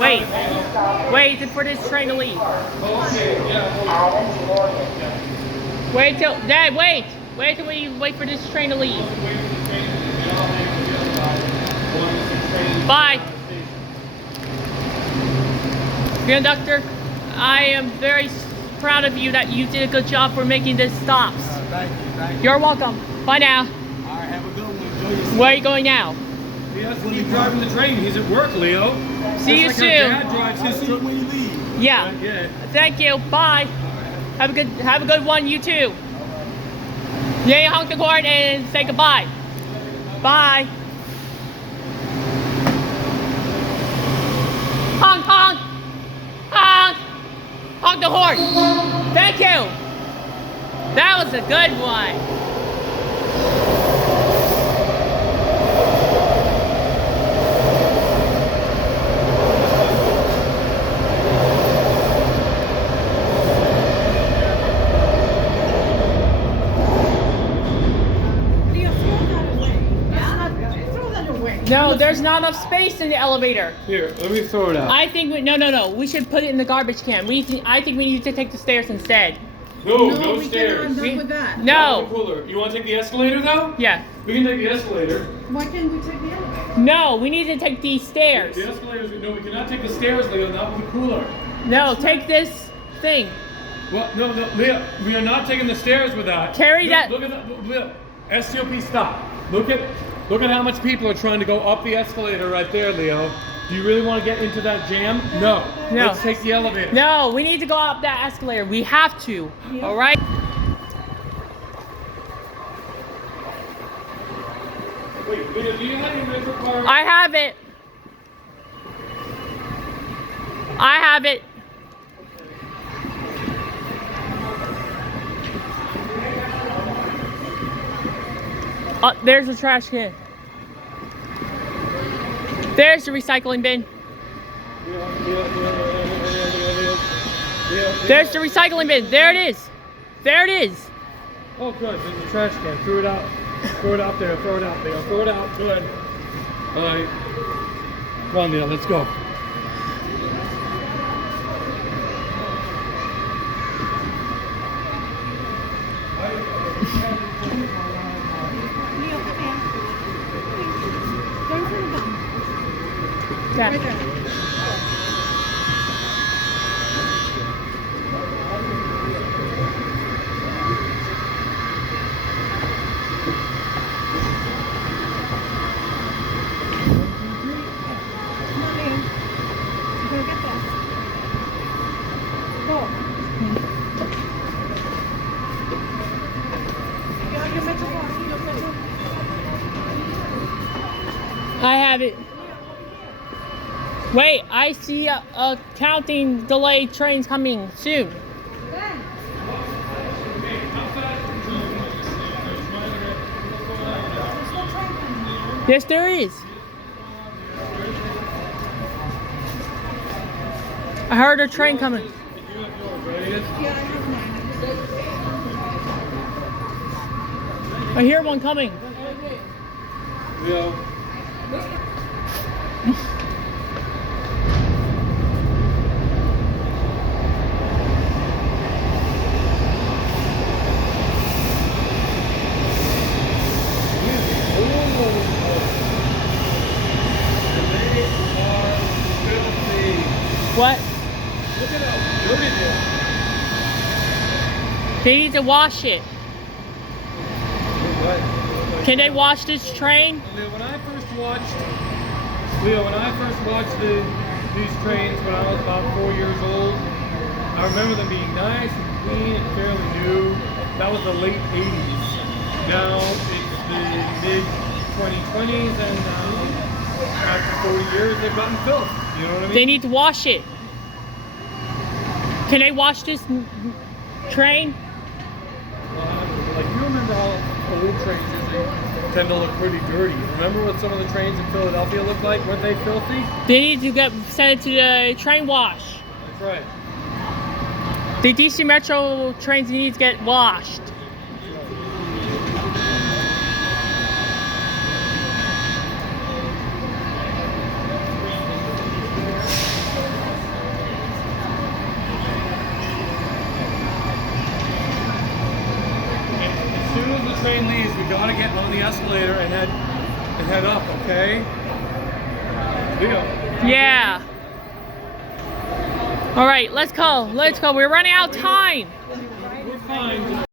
Wait. Wait for this train to leave. Wait till Dad, wait! Wait till we wait for this train to leave. Bye. Conductor, I am very proud of you that you did a good job for making this stops. Thank you. You're welcome. Bye now. Alright, have a good one. Where are you going now? He has to keep driving the train. He's at work, Leo. See you Just soon. like our dad drives his truck when you leave. Yeah. Yeah. Thank you. Bye. Have a good one. You too. Yeah, honk the horn and say goodbye. Bye. Honk, honk, honk, honk the horn. Thank you. That was a good one. No, there's not enough space in the elevator. Here, let me throw it out. I think no. We should put it in the garbage can. I think we need to take the stairs instead. No stairs. I'm done with that. No. Cooler. You want to take the escalator though? Yeah. We can take the escalator. Why can't we take the elevator? No, we need to take these stairs. The escalators. No, we cannot take the stairs, Leo. Not with the cooler. No, take this thing. Well, no, Leo. We are not taking the stairs with that. Carry that. Look at that, Leo. STOP, stop. Look at how much people are trying to go up the escalator right there, Leo. Do you really want to get into that jam? No. Let's take the elevator. No, we need to go up that escalator. We have to. Yeah. All right. Wait, Leo, do you have your mental card? I have it. I have it. Oh, there's the trash can. There's the recycling bin. There's the recycling bin. There it is. There it is. Oh, good. There's a trash can. Throw it out. Throw it out there. Throw it out, Leo. Throw it out. Good. All right. Come on, Leo. Let's go. Yeah. Right there. I have it. Wait, I see a counting delayed trains coming soon. Yes, there is. I heard a train coming. I hear one coming. Leo. What? Look at how dirty they are. They need to wash it. What? Can they wash this train? Leo, when I first watched these trains when I was about 4 years old, I remember them being nice and clean and fairly new. That was the late 80s. Now it's the mid 2020s, and after 40 years they've gotten filth. You know what I mean? They need to wash it. Can they wash this train? Like, you remember how old trains usually tend to look pretty dirty. Remember what some of the trains in Philadelphia looked like? Weren't they filthy? They need to get sent to the train wash. That's right. The DC Metro trains need to get washed. train leaves, we gotta get on the escalator and head up, okay? Deal. Yeah. All right, let's go. Let's go. We're running out of time. We're fine.